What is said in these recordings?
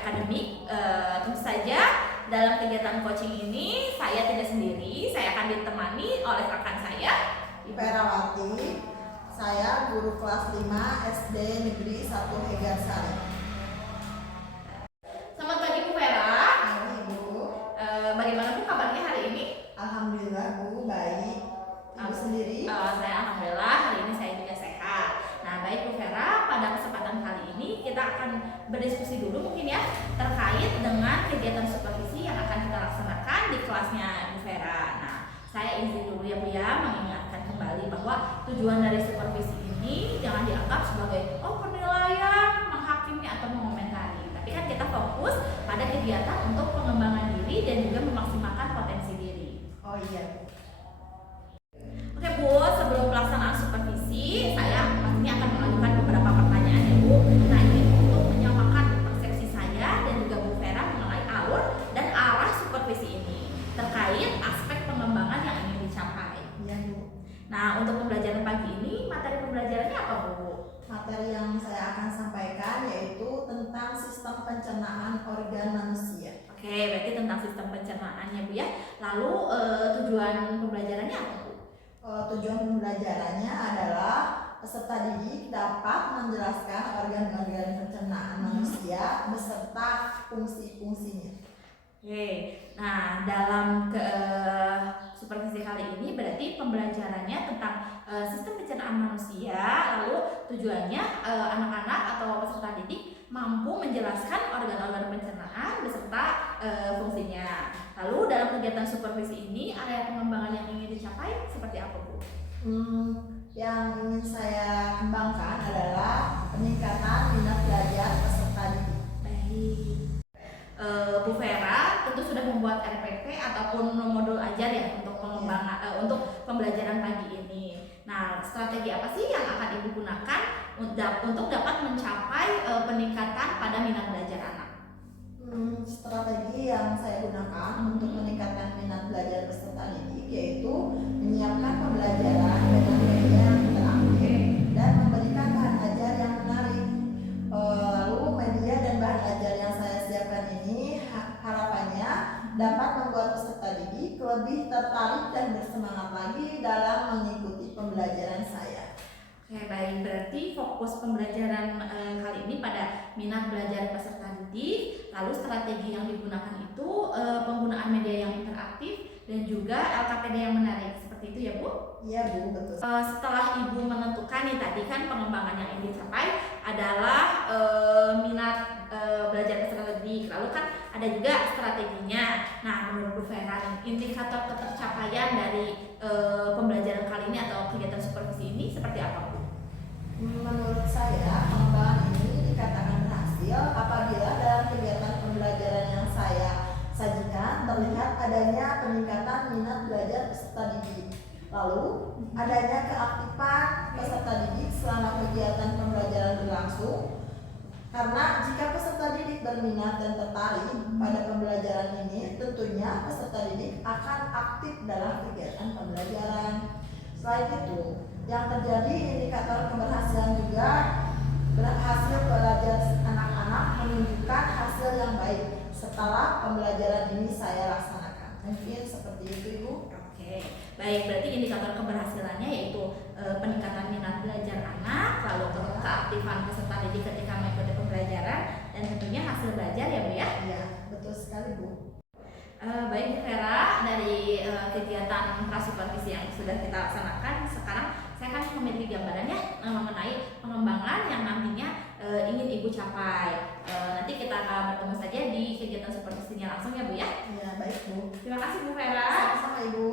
akademik. Tentu saja dalam kegiatan coaching ini saya tidak sendiri, saya akan ditemani oleh rekan saya Ferawati. Saya guru kelas 5 SD Negeri 1 Hegarsari. Selamat pagi Bu Vera. Pagi Bu. Bagaimana Bu kabarnya hari ini? Alhamdulillah Bu, baik. Ibu sendiri? Saya alhamdulillah hari ini saya juga sehat. Nah baik Bu Vera, pada kesempatan kali ini kita akan berdiskusi dulu mungkin ya terkait dengan kegiatan supervisi yang akan kita laksanakan di kelasnya Bu Vera. Nah saya izin dulu ya Bu ya mengingatkan kembali bahwa tujuan dari supervisi ini jangan dianggap sebagai penilaian, menghakimi atau mengomentari. Tapi kan kita fokus pada kegiatan untuk pengembangan diri dan juga memaksimalkan potensi diri. Oh iya Bu. Oke Bu, sebelum pelaksanaan supervisi, saya pastinya akan mengajukan beberapa pertanyaan ya Bu. Nah ini untuk menyamakan persepsi saya dan juga Bu Vera mengenai alur dan arah supervisi ini terkait aspek pengembangan yang ingin dicapai. Iya Bu. Nah untuk pembelajaran pagi ini, materi pembelajarannya apa Bu? Materi yang saya akan sampaikan yaitu tentang sistem pencernaan organ manusia. Oke, berarti tentang sistem pencernaannya Bu ya. Lalu tujuan pembelajarannya apa Bu? Tujuan pembelajarannya adalah peserta didik dapat menjelaskan organ-organ pencernaan manusia beserta fungsi-fungsinya. Oke, nah dalam supervisi kali ini berarti pembelajarannya tentang sistem pencernaan manusia, lalu tujuannya anak-anak atau peserta didik mampu menjelaskan organ-organ pencernaan beserta fungsinya. Lalu dalam kegiatan supervisi ini area pengembangan yang ingin dicapai seperti apa Bu? Yang ingin saya kembangkan adalah peningkatan minat belajar peserta didik. Baik. Bu Vera tentu sudah membuat RPP ataupun modul ajar ya untuk pengembangan untuk pembelajaran pagi ini. Nah, strategi apa sih yang akan Ibu gunakan untuk dapat mencapai peningkatan pada minat belajar anak? Strategi yang saya gunakan untuk meningkatkan minat belajar peserta didik yaitu menyiapkan pembelajaran dengan media yang interaktif dan memberikan bahan ajar yang menarik. Lalu media dan bahan ajar yang saya siapkan ini harapannya dapat membuat peserta didik lebih tertarik dan bersemangat lagi dalam mengikuti pembelajaran saya. Oke, baik. Berarti fokus pembelajaran kali ini pada minat belajar peserta didik, lalu strategi yang digunakan itu penggunaan media yang interaktif dan juga LKPD yang menarik. Seperti itu ya Bu? Iya Bu, betul. Setelah Ibu menentukan nih tadi kan pengembangan yang ingin dicapai adalah minat belajar peserta didik, lalu kan ada juga strateginya. Nah menurut Bu Vera, indikator ketercapaian dari pembelajaran kali ini atau kegiatan supervisi ini seperti apa Bu? Menurut saya, pengembangan ini dikatakan berhasil apabila dalam kegiatan pembelajaran yang saya sajikan terlihat adanya peningkatan minat belajar peserta didik. Lalu, adanya keaktifan peserta didik selama kegiatan pembelajaran berlangsung. Karena jika peserta didik berminat dan tertarik pada pembelajaran ini, tentunya peserta didik akan aktif dalam kegiatan pembelajaran. Selain itu, yang terjadi indikator keberhasilan juga berhasil belajar anak-anak menunjukkan hasil yang baik setelah pembelajaran ini saya laksanakan. Mungkin seperti itu Ibu. Oke, baik. Berarti indikator keberhasilannya yaitu peningkatan minat belajar anak, lalu keaktifan peserta didik ketika mengikuti pembelajaran, dan tentunya hasil belajar ya Bu ya? Iya, betul sekali Bu. Baik Bu Vera, dari kegiatan prasupervisi yang sudah kita laksanakan, sekarang saya akan memiliki gambarannya mengenai pengembangan yang nantinya ingin Ibu capai. Nanti kita akan bertemu saja di kegiatan supervisinya langsung ya Bu ya? Iya, baik Bu. Terima kasih Bu Vera. Sama-sama Ibu.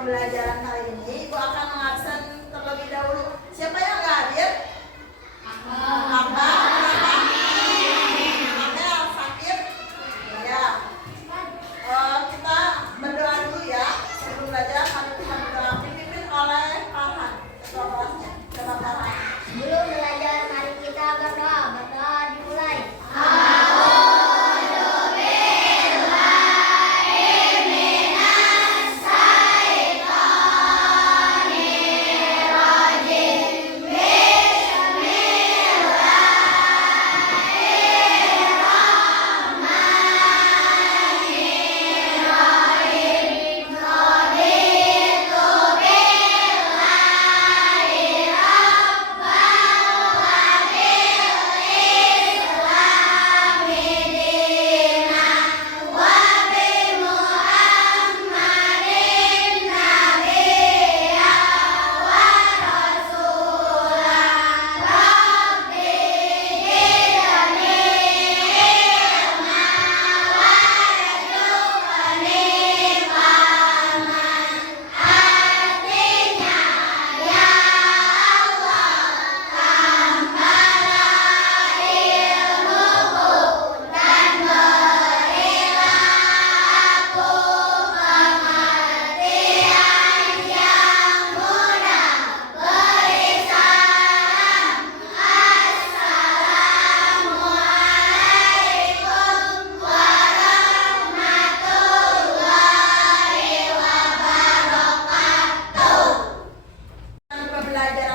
Pembelajaran kali ini, Ibu akan mengabsen terlebih dahulu. Siapa yang nggak hadir? Abang.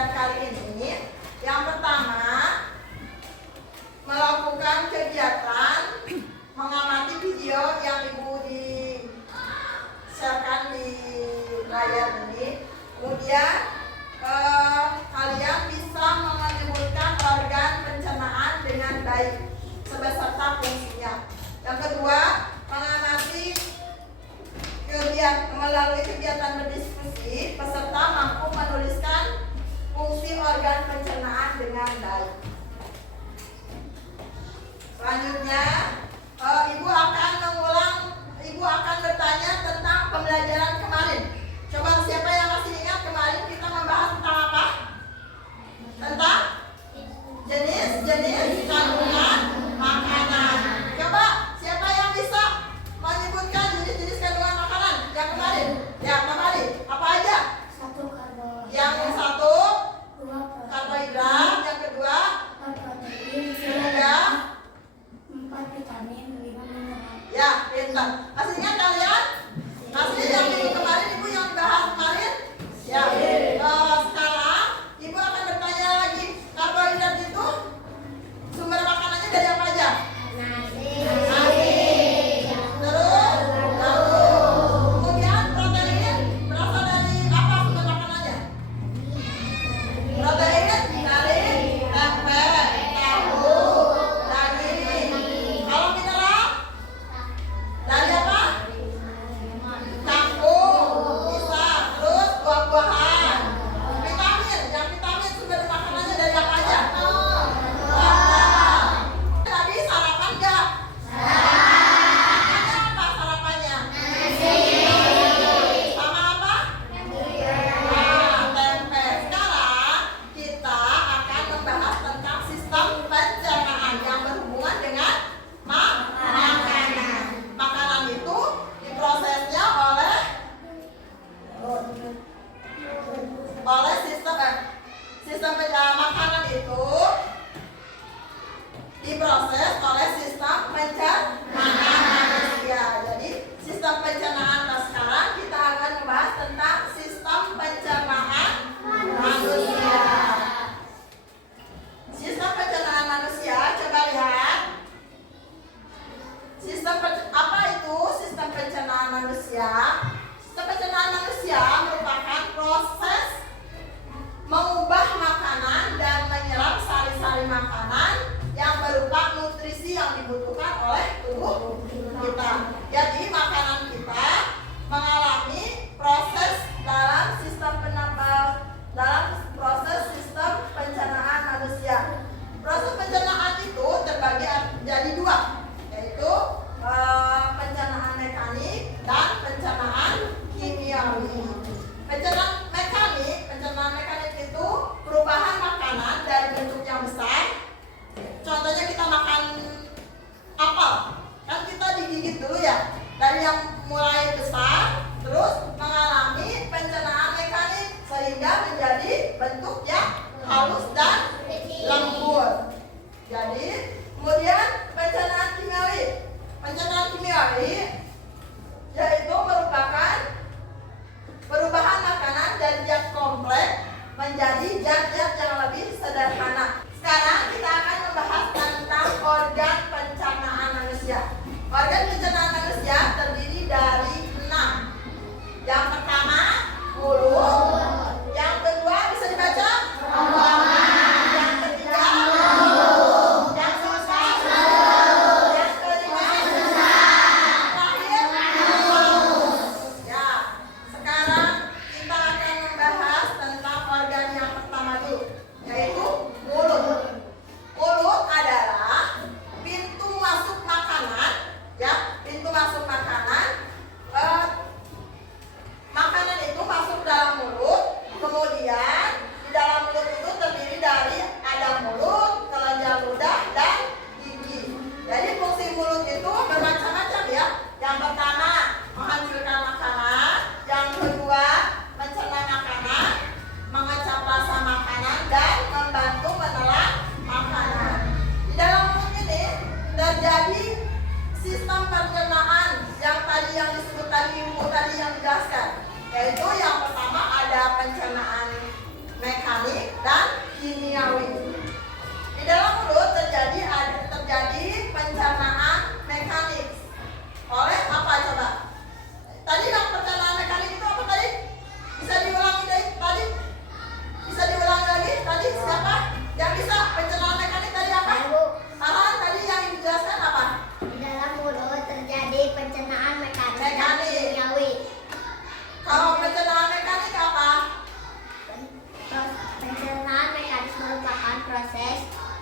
pembelajaran kali ini. Yang pertama, melakukan kegiatan mengamati video yang Ibu di-sharekan di layar ini. Kemudian kalian bisa menyebutkan organ pencernaan dengan baik beserta fungsinya. Yang kedua, mengamati melalui kegiatan berdiskusi, peserta mampu menuliskan fungsi organ pencernaan dengan baik. Selanjutnya, Ibu akan bertanya tentang pembelajaran kemarin. Coba siapa yang masih ingat kemarin kita membahas tentang apa? Tentang jenis-jenis kandungan makanan. Coba siapa yang bisa menyebutkan jenis-jenis kandungan makanan yang kemarin? Ya, kembali. Apa aja? 1 karbohidrat. Yang satu 2 karbohidrat, yang kedua 4 protein, tiga 4 vitamin, 5 mineral. ya, pintar. Masih ingat kalian? Masih yang minggu kemarin Ibu yang dibahas kemarin? Ya. Sekarang Ibu akan bertanya lagi, karbohidrat itu sumber makanannya dari apa aja? Nasi. Terus, kemudian protein berasal dari apa sumber makanannya? Protein dari tempe, tahu, daging. Kalau mineral dari apa? Kangkung, pisang, terus buah-buahan. Vitamin sumber makanannya dari apa aja? Tadi sarapan enggak? Makannya apa sarapannya? Sama apa? Tempe. Sekarang kita akan membahas tentang sistem pencernaan yang berhubungan dengan makanan. Makanan itu diprosesnya oleh sistem makanan itu diproses oleh sistem pencernaan manusia. Jadi sistem pencernaan. Nah, sekarang kita akan membahas tentang sistem pencernaan manusia. Sistem pencernaan manusia, coba lihat. Apa itu sistem pencernaan manusia? Sistem pencernaan manusia merupakan proses mengubah makanan dan menyerap sari-sari makanan yang berupa nutrisi yang dibutuhkan oleh tubuh kita. Jadi makanan kita mengalami proses dalam sistem pencernaan manusia. Proses pencernaan itu terbagi jadi dua, yaitu pencernaan mekanik dan pencernaan kimiawi. Pencernaan mekanik itu perubahan makanan dari bentuk yang besar. Contohnya kita makan apel, kan kita digigit dulu ya, dari yang mulai besar terus mengalami pencernaan mekanik sehingga menjadi bentuk yang halus dan lembut. Jadi kemudian pencernaan kimiawi yaitu merupakan perubahan makanan dari zat kompleks menjadi zat-zat yang lebih sederhana. Sekarang kita akan membahas tentang organ pencernaan manusia. Organ pencernaan manusia terdiri dari 6. Yang pertama, mulut. Yang kedua, bisa dibaca? Yang ketiga, yang keempat, yang kelima, terakhir, ya. Sekarang kita akan membahas tentang organ yang pertama dulu, yaitu mulut. Mulut adalah pintu masuk makanan, ya, pintu masuk makanan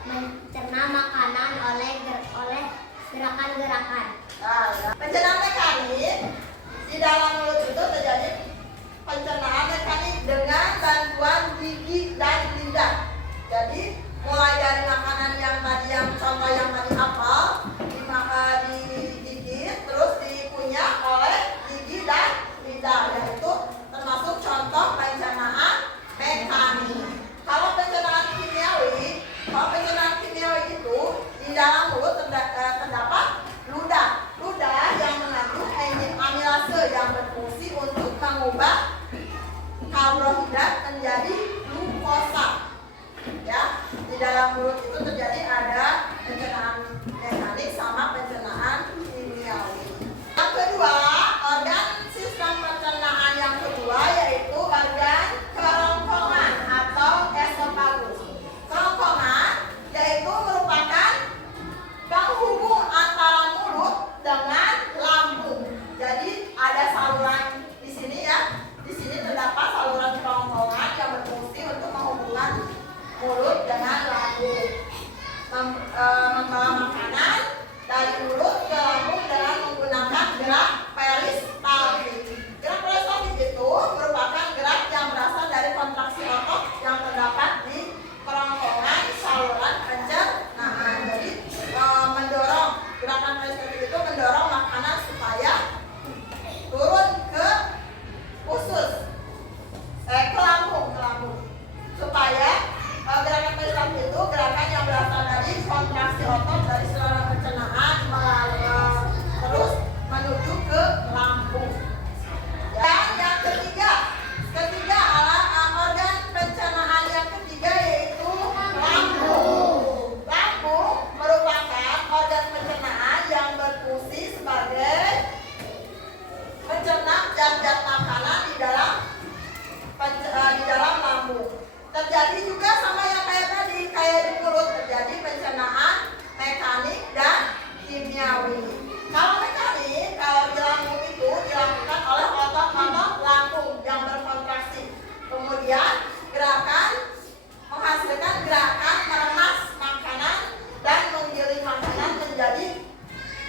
mencerna makanan oleh gerakan-gerakan. Nah, ya. Pencernaan mekanik di dalam mulut itu terjadi pencernaan mekanik dengan bantuan gigi dan lidah. Jadi mulai dari makanan yang tadi yang contoh yang tadi apel digigit terus dikunyah oleh gigi dan lidah, yaitu termasuk contoh pencernaan mekanik. Kalau pencernaan kimiawi itu di dalam mulut terdapat ludah yang mengandung enzim amilase yang berfungsi untuk mengubah karbohidrat menjadi glukosa. Ya, di dalam mulut itu terjadi ada pencernaan mekanik sama pencernaan kimiawi. Yang kedua, organ sistem pencernaan yang kedua yaitu organ kerongkongan atau esofagus. Kerongkongan yaitu merupakan penghubung antara mulut dengan lambung. Jadi ada saluran di sini ya. Di sini terdapat saluran kerongkongan yang berfungsi untuk menghubungkan mulut dengan lambung. Membawa makanan dari mulut ke lambung dengan menggunakan gerak peristaltik. Gerak peristaltik itu merupakan gerak yang berasal dari kontraksi otot yang terdapat di kerongkongan saluran pencernaan. Jadi mendorong, gerakan peristaltik itu mendorong makanan supaya turun ke usus, ke lambung, supaya gerakan peristaltik itu gerakan yang berasal dari kontraksi otot dari saluran pencernaan terus menuju ke lambung. Dan yang ketiga adalah organ pencernaan yang ketiga yaitu lambung. Lambung merupakan organ pencernaan yang berfungsi sebagai pencerna zat-zat makanan di dalam lambung. Terjadi juga sama yang kayak tadi, kayak di mulut terjadi pencernaan mekanik dan kimiawi. Kalau mekanik, kalau di lambung itu dilakukan oleh otot-otot lambung yang berkontraksi. Kemudian menghasilkan gerakan meremas makanan dan menggiling makanan menjadi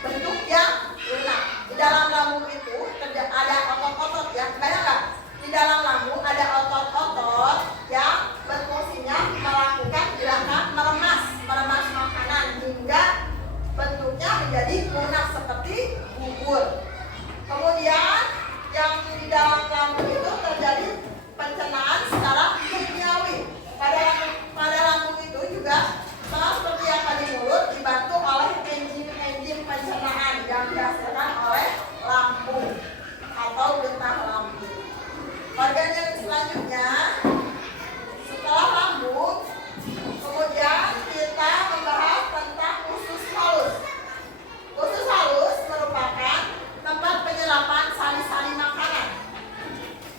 bentuk yang lunak. Di dalam lambung itu ada otot-otot ya, banyak nggak? Di dalam lambung ada otot-otot yang berfungsinya melakukan gerakan meremas makanan hingga bentuknya menjadi lunak seperti bubur. Kemudian yang di dalam lambung itu terjadi pencernaan secara kimiawi. Pada lambung itu juga sama seperti yang tadi mulut dibantu oleh enzim pencernaan yang dihasilkan oleh lambung atau getah lambung. Organ yang selanjutnya setelah lambung, kemudian kita membahas tentang usus halus. Usus halus merupakan tempat penyerapan sari-sari makanan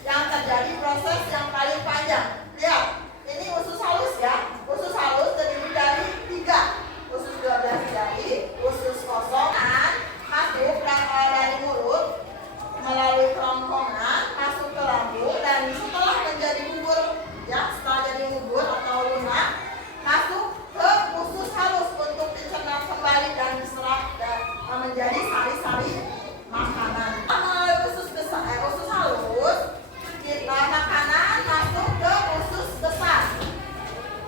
yang terjadi proses yang paling panjang. Lihat, ini usus halus ya. Usus halus terdiri dari 3. Usus 12 jari, usus kosongan masuk dari mulut melalui kerongkongan masuk ke lambung dan setelah menjadi bubur ya, setelah jadi bubur atau lunak masuk ke usus halus untuk dicerna kembali dan diserap dan menjadi sari-sari makanan. Melalui usus halus makanan masuk ke usus besar.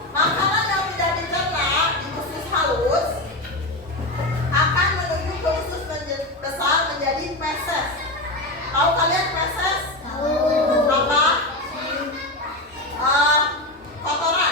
Makanan yang tidak dicerna di usus halus akan menuju ke usus besar menjadi feses. Tahu kalian feses? Tahu. Apa? Kotoran.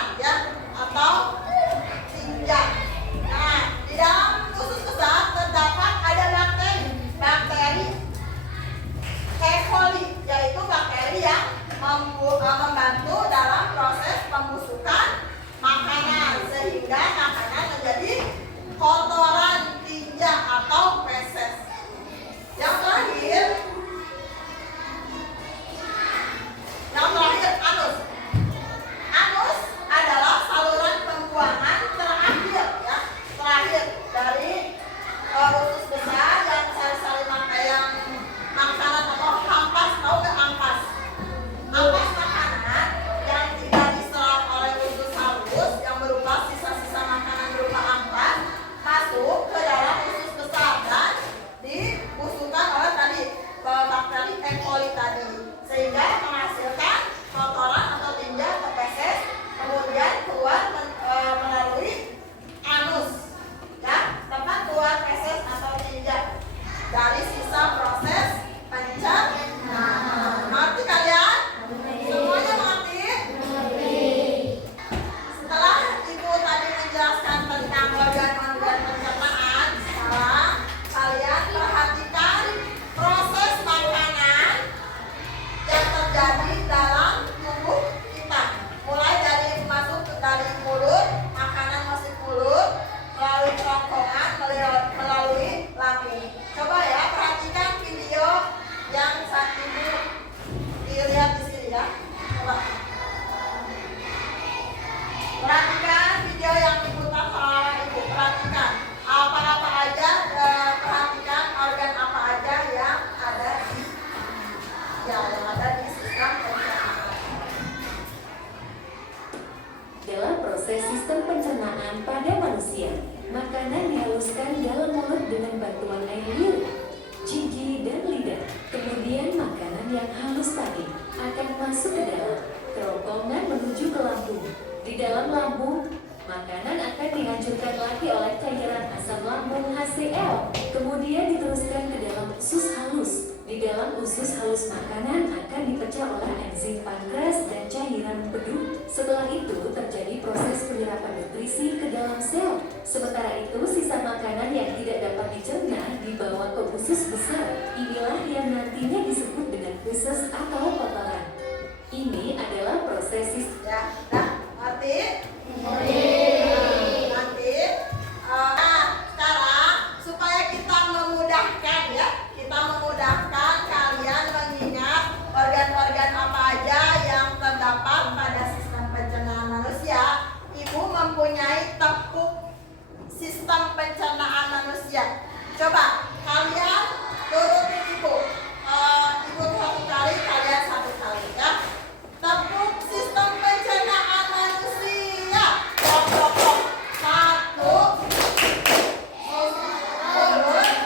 Perhatikan video yang diputar sama ibu. Perhatikan apa-apa aja. Perhatikan organ apa aja yang ada di sistem pencernaan. Dalam proses sistem pencernaan pada manusia, makanan dihaluskan dalam mulut dengan bantuan air liur, gigi, dan lidah. Kemudian makanan yang halus tadi akan masuk ke dalam kerongkongan menuju ke lambung. Di dalam lambung, makanan akan dihancurkan lagi oleh cairan asam lambung HCl. Kemudian diteruskan ke dalam usus halus. Di dalam usus halus makanan akan dipecah oleh enzim pankreas dan cairan empedu. Setelah itu terjadi proses penyerapan nutrisi ke dalam sel. Sementara itu sisa makanan yang tidak dapat dicerna dibawa ke usus besar. Inilah yang nantinya disebut dengan feses atau kotoran. Ini adalah proses Ya, ngerti? Nanti, sekarang supaya kita memudahkan ya, kita memudahkan kalian mengingat organ-organ apa aja yang terdapat pada sistem pencernaan manusia. Ibu mempunyai tepuk sistem pencernaan manusia. Coba kalian turutin ibu. Ibu satu kali, kalian satu kali ya. Tepuk sistem pencernaan manusia. Pok. Satu. Mulut.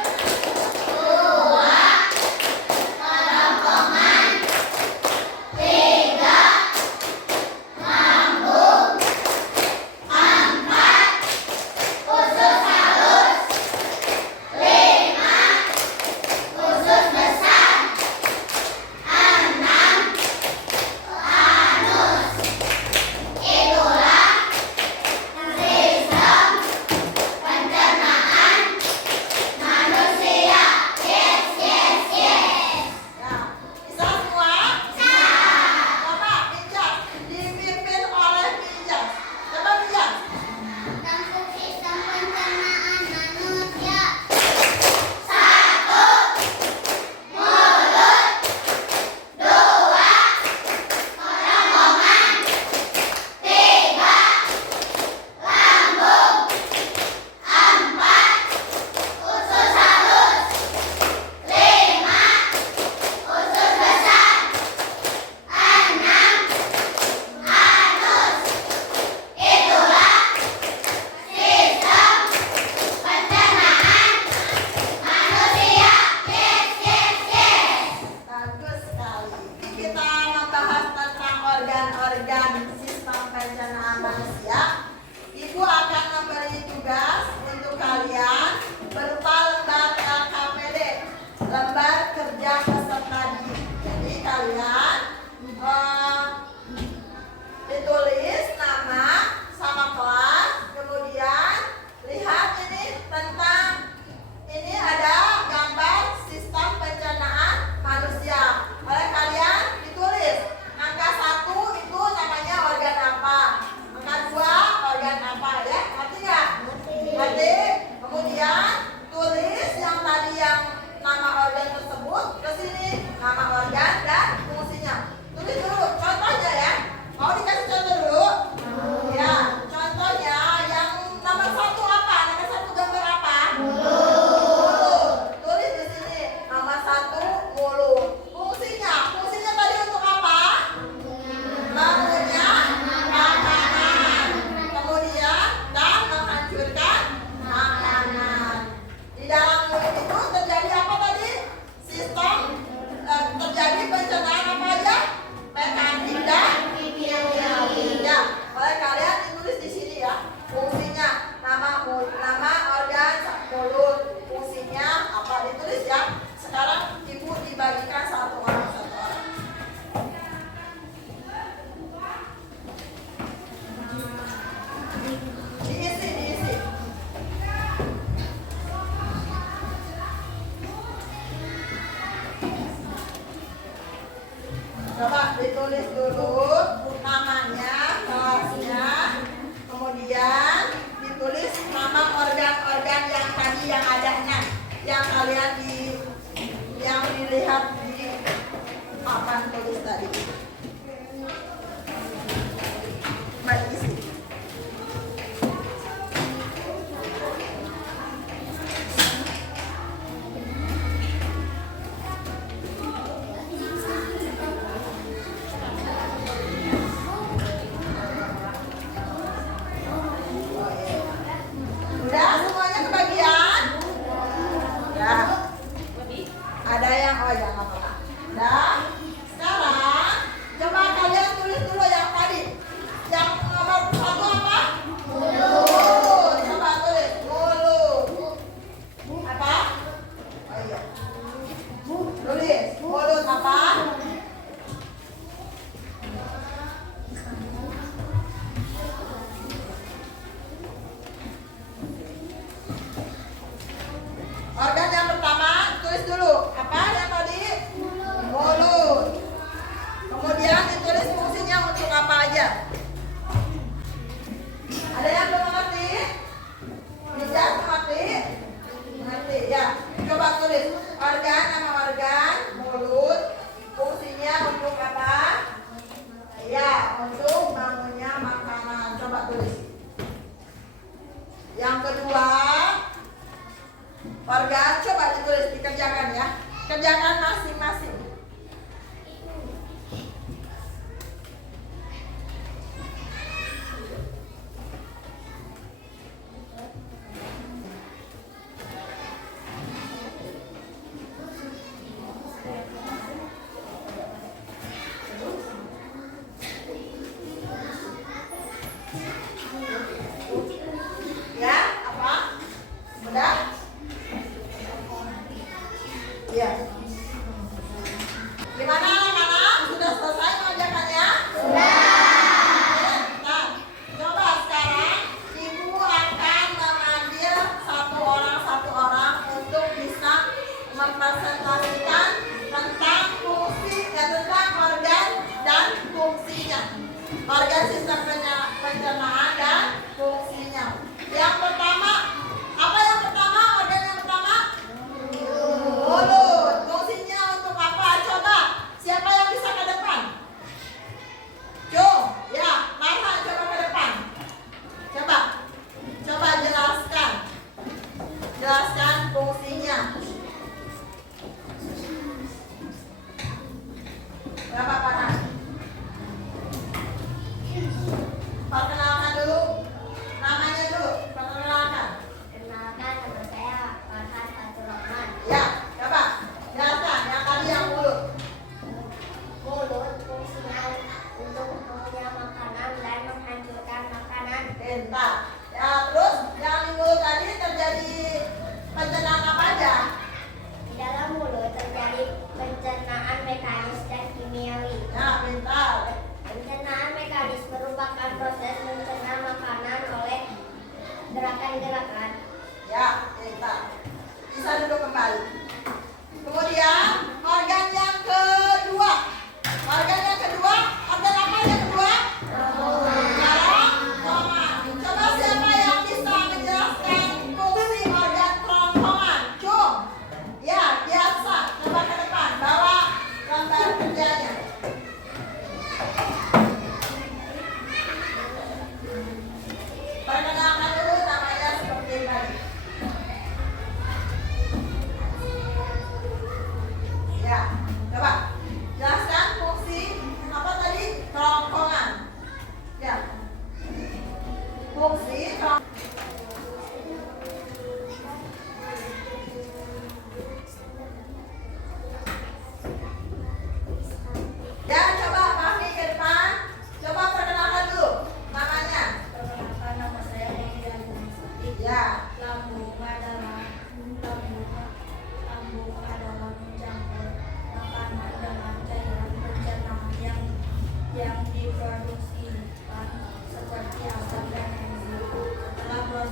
Coba tulis. Yang kedua, organ coba ditulis, dikerjakan ya. Kerjakan masing-masing. Ya, apa? Udah? Iya. Gimana anak-anak? Sudah selesai mengerjakannya? Sudah. Nah, coba sekarang ibu akan memanggil satu orang untuk bisa mempresentasikan tentang fungsi tentang organ dan fungsinya. Organ sistem pencernaan dan fungsinya. Yang pertama, apa yang pertama? Organ yang pertama? Mulut. Fungsinya untuk apa? Coba. Siapa yang bisa ke depan? Ya, Marha coba ke depan. Coba jelaskan. Jelaskan fungsinya. Berapa Farhan? Perkenalkan dulu. Namanya dulu. Perkenalkan. Kenalkan, nama saya Farhan Fatur Rahman. Ya, coba jelaskan yang tadi yang mulut. Mulut fungsinya untuk mengunyah makanan dan menghancurkan makanan. Pintar. Ya, terus yang di mulut tadi terjadi pencernaan apa aja? Di dalam mulut terjadi pencernaan mekanis dan kimiawi. Ya, pintar. Pencernaan mekanis merupakan proses mencerna makanan oleh gerakan-gerakan. Ya, pintar. Bisa duduk kembali. Kemudian organ yang kedua. Organ apa yang kedua? Kerongkongan. Coba siapa yang bisa menjelaskan fungsi organ kerongkongan? Cung. Ya, biasa. Coba ke depan. Bawa gambar kerjanya. Perkenalkan dulu namanya seperti tadi. Ya, coba jelaskan fungsi apa tadi? Kerongkongan. Ya. Fungsi kerongkongan. Ya, coba Fahmi ke depan. Coba perkenalkan dulu namanya. Perkenalkan, nama saya Egi Agung. Ya. Lambung adalah mencampur makanan dengan cairan pencernaan yang diproduksi seperti asam dan enzim. Setelah proses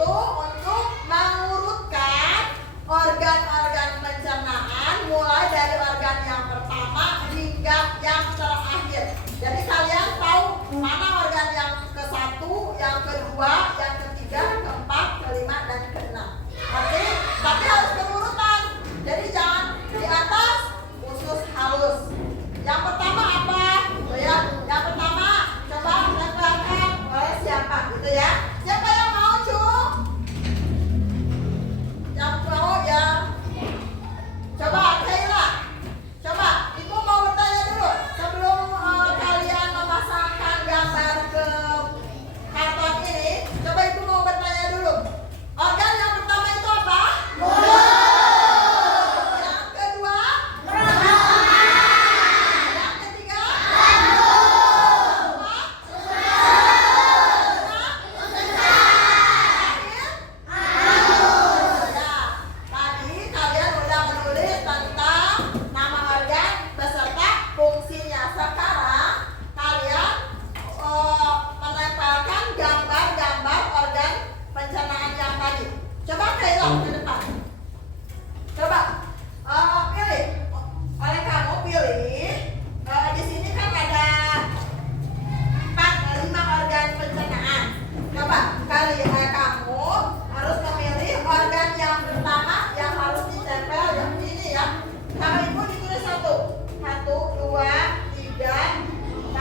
itu untuk mengurutkan organ-organ pencernaan mulai dari organ yang pertama hingga yang terakhir. Jadi kalian tahu mana organ yang ke-1, yang kedua, yang ketiga, keempat, kelima, dan keenam. Oke, tapi harus berurutan. Jadi jangan di atas usus halus. Yang pertama apa? Gitu ya. Yang pertama coba tempelkan oleh siapa gitu ya. Siapa yang mau cung? Yang mau ya. Coba Kayla. Coba ibu mau bertanya dulu sebelum kalian memasangkan gambar ke karton ini. Coba ibu mau bertanya dulu. Organ yang pertama itu apa? Yang kedua? Yang ketiga? Ya, tadi kalian udah menulis tentang nama organ beserta fungsinya. Sekarang kalian menempelkan gambar-gambar organ pencernaan yang tadi. Coba Kayla ke depan. Coba pilih. Oleh kamu pilih. Di sini kan ada 5 organ pencernaan. Coba kamu harus memilih organ yang pertama yang harus ditempel yang ini ya. Sama ibu ditulis 1, 2, 3, 4,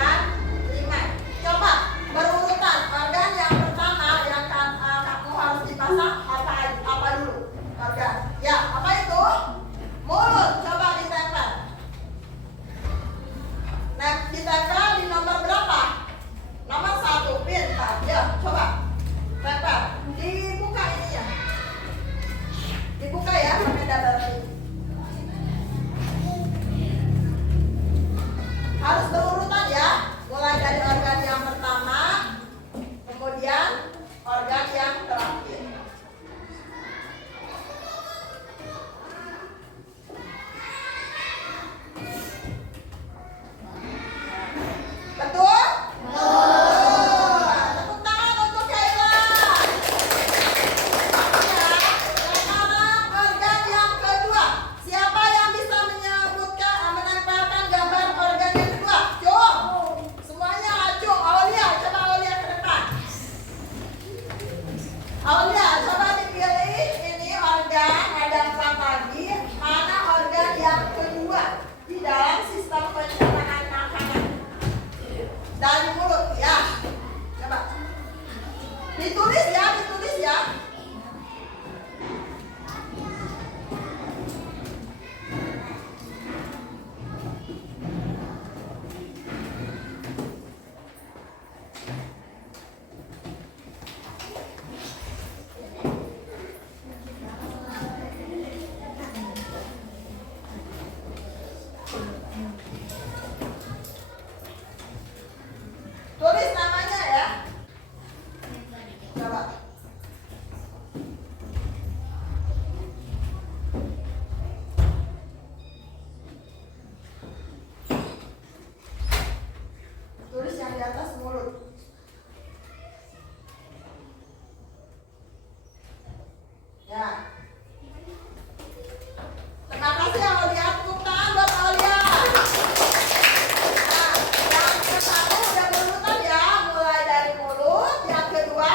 5. Coba berurutan organ yang pertama yang kamu harus dipasang apa dulu? Organ. Ya, apa itu? Mulut. Coba ditempel. Nah, ditempel di nomor berapa? Nomor 1, pintar. Ya, coba. Tempel. Dibuka ini ya. Dibuka ya, pakai double tip. Harus berurutan ya. Mulai dari organ yang pertama, kemudian organ yang terakhir. Betul? Tepuk tangan untuk Kayla. Ya, sekarang organ yang kedua. Siapa yang bisa menempelkan gambar organ yang kedua? Cung. Semuanya acung. Aulia, coba Aulia ke depan. Aulia, coba dipilih ini organ, ada 4 lagi. Mana organ yang kedua di dalam sistem pencernaan makanan? Dari mulut, ya. Coba. Ditulis ya, ditulis ya. Tulis namanya ya. Coba. Tulis yang di atas mulut. Ya. Terima kasih Aulia. Tepuk tangan buat Aulia. Nah, yang ke-1 udah berurutan ya, mulai dari mulut. Yang kedua,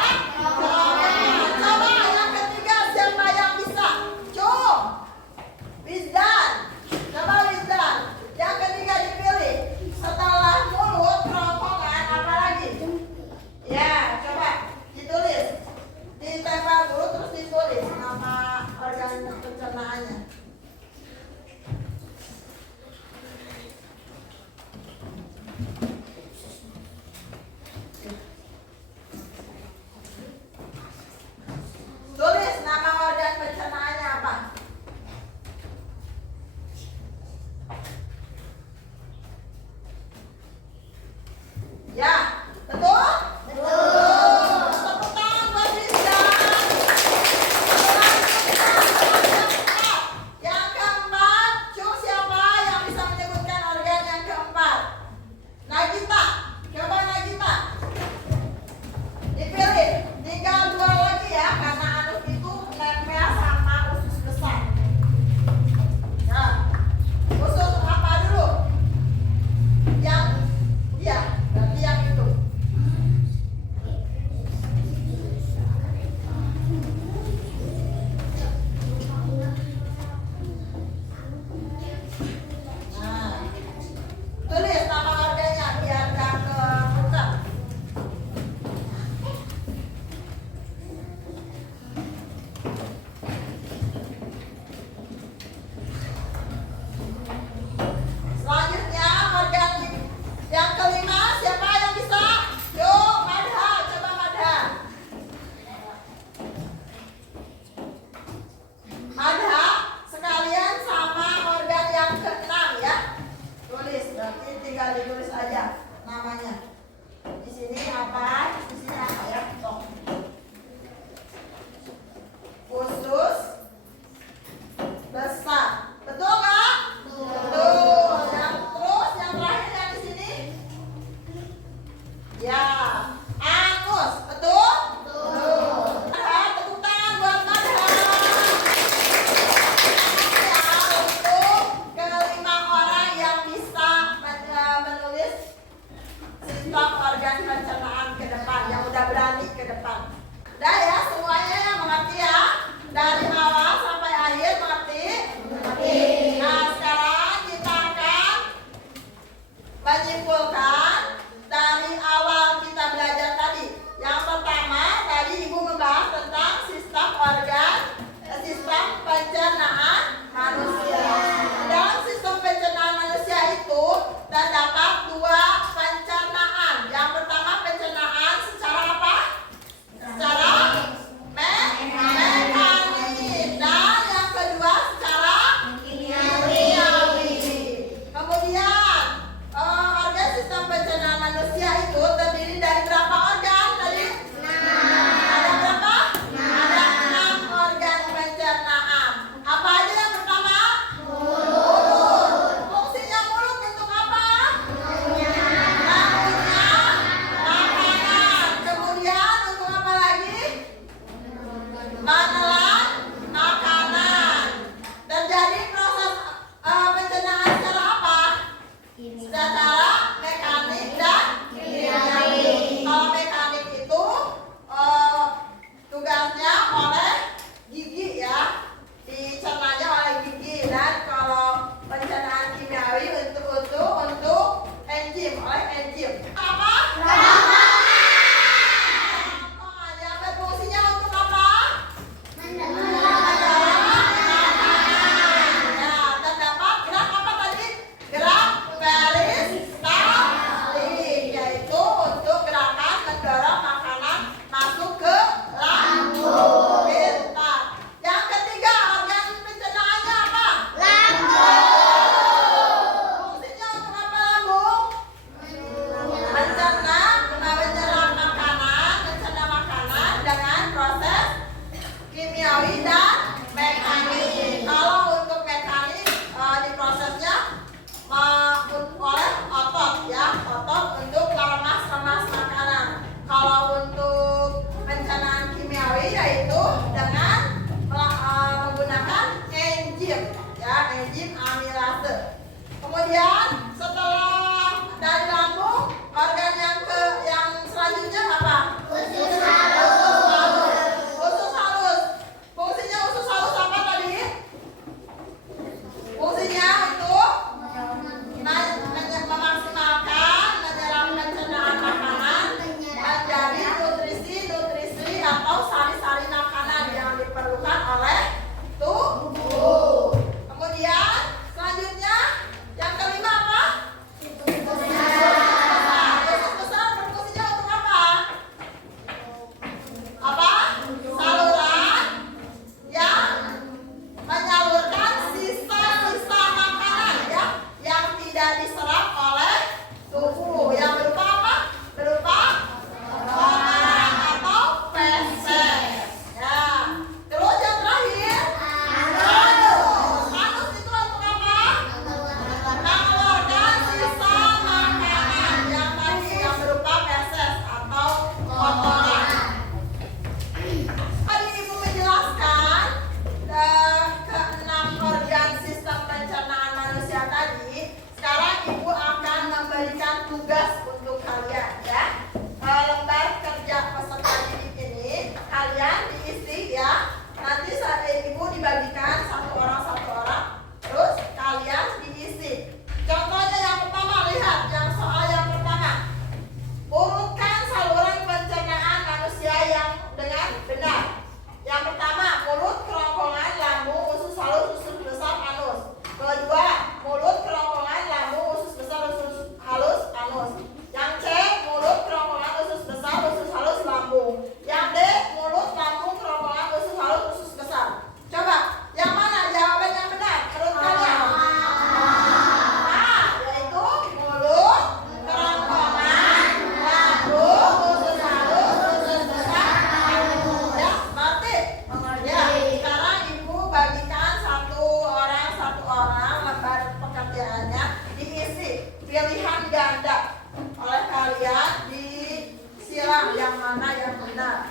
mana yang benar.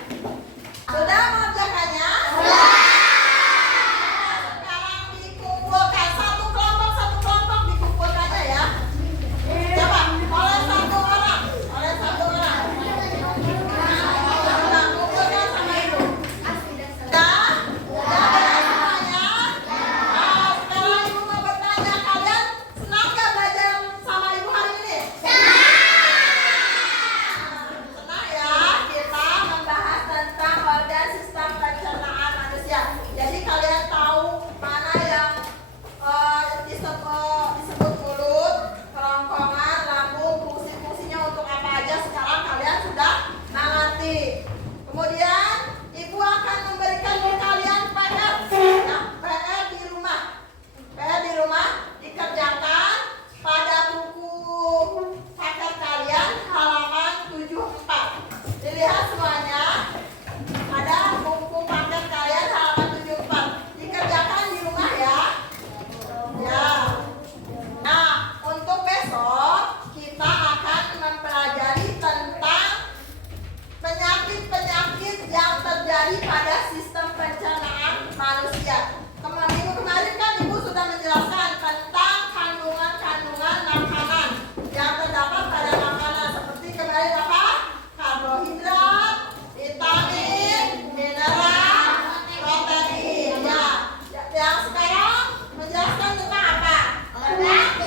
Sudah mengerjakannya? Sekarang dikumpulkan satu kelompok dikumpulkannya ya. Coba oleh satu orang. Nah, kumpulkan sama ibu. Sudah semuanya? Nah, sekarang ibu mau bertanya, kalian senang gak belajar sama ibu hari ini? Senang ya, kita membahas tentang organ sistem pencernaan manusia. Jadi kalian tahu mana yang disebut mulut, kerongkongan, lambung, fungsi-fungsinya untuk apa aja. Sekarang kalian sudah mengerti. Kemudian ibu akan memberikan kalian PR, ya, PR di rumah. PR di rumah dikerjakan pada buku paket kalian halaman 74. Dilihat semuanya. Ada buku paket kalian halaman 74. Dikerjakan di rumah ya. Ya. Nah, untuk besok kita akan mempelajari tentang penyakit-penyakit yang terjadi pada sistem pencernaan manusia. Minggu kemarin kan ibu sudah menjelaskan tentang kandungan-kandungan makanan yang terdapat pada makanan, seperti kemarin apa? Karbohidrat, vitamin, mineral, protein. Ya. Yang sekarang menjelaskan tentang apa?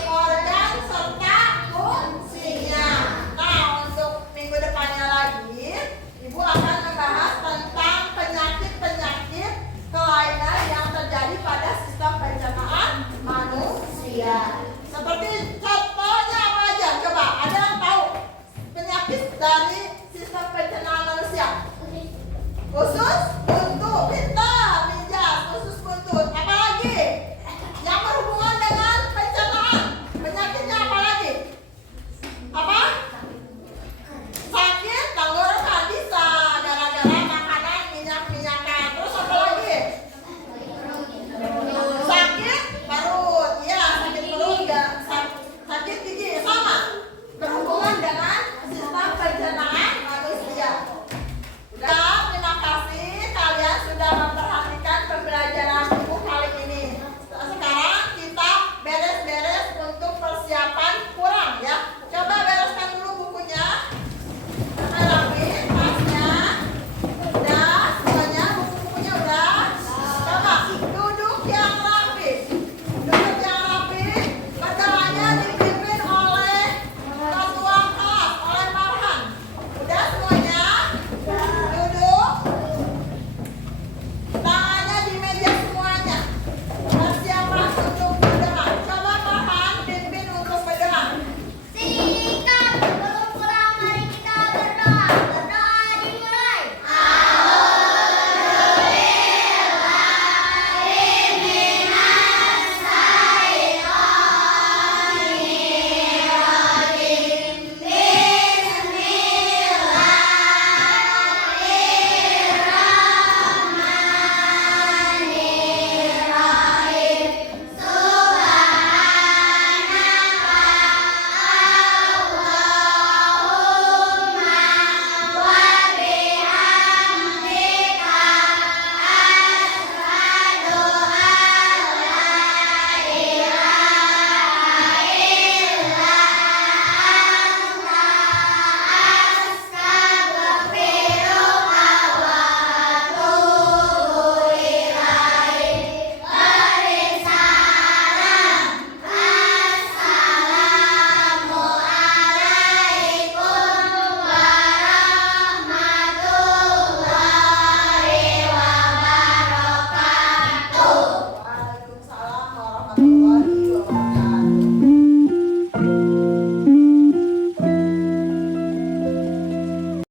Organ serta fungsinya. Nah, untuk minggu depannya lagi, ibu akan membahas tentang penyakit-penyakit kelainan yang terjadi pada sistem pencernaan manusia. Seperti contohnya apa aja? Coba, ada yang tahu penyakit dari sistem pencernaan manusia? Usus?